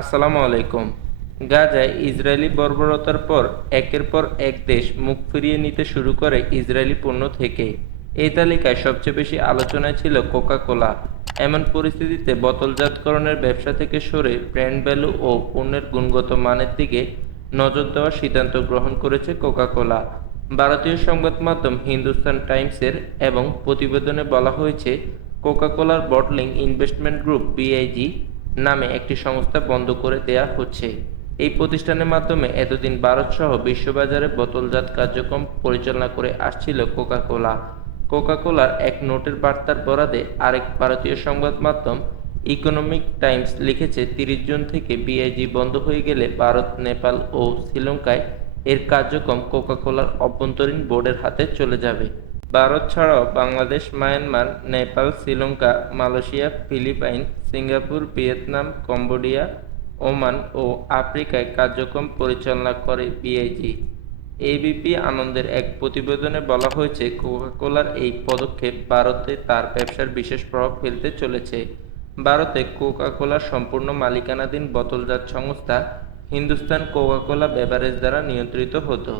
আসসালামু আলাইকুম। গাজায় ইসরায়েলি বর্বরতার পর, একের পর এক দেশ মুখ ফিরিয়ে নিতে শুরু করে ইসরায়েলি পণ্য থেকে। এই তালিকায় সবচেয়ে বেশি আলোচনায় ছিল কোকা কোলা এমন পরিস্থিতিতে বোতলজাতকরণের ব্যবসা থেকে সরে ব্র্যান্ড ভ্যালু ও পণ্যের গুণগত মানের দিকে নজর দেওয়ার সিদ্ধান্ত গ্রহণ করেছে কোকা কোলা ভারতীয় সংবাদ মাধ্যম হিন্দুস্তান টাইমসের এবং প্রতিবেদনে বলা হয়েছে কোকা কোলার বটলিং ইনভেস্টমেন্ট গ্রুপ বিআইজি নামে একটি সংস্থা বন্ধ করে দেয়া হচ্ছে। এই প্রতিষ্ঠানের মাধ্যমে এতদিন ভারতসহ বিশ্ববাজারে বোতলজাত কার্যক্রম পরিচালনা করে আসছিল কোকা কোলা কোকা কোলার এক নোটের বার্তার বরাদে আরেক ভারতীয় সংবাদ মাধ্যম ইকোনমিক টাইমস লিখেছে, তিরিশ জুন থেকে বিআইজি বন্ধ হয়ে গেলে ভারত, নেপাল ও শ্রীলঙ্কায় এর কার্যক্রম কোকা কোলার অভ্যন্তরীণ বোর্ডের হাতে চলে যাবে। ভারত ছাড়াও Bangladesh, Myanmar, Nepal, Sri Lanka, Malaysia, Philippines, Singapore, Vietnam, Cambodia, Oman ও আফ্রিকায় কার্যক্রম পরিচালনা করে বিআইজি এবিপি আনন্দের এক প্রতিবেদনে বলা হয়েছে কোকাকোলার এই পদক্ষেপ ভারতে তার ব্যবসার বিশেষ প্রভাব ফেলতে চলেছে। ভারতে কোকাকোলার সম্পূর্ণ মালিকানাধীন বোতলজাত সংস্থা হিন্দুস্তান কোকাকোলা বেভারেজ দ্বারা নিয়ন্ত্রিত হতো।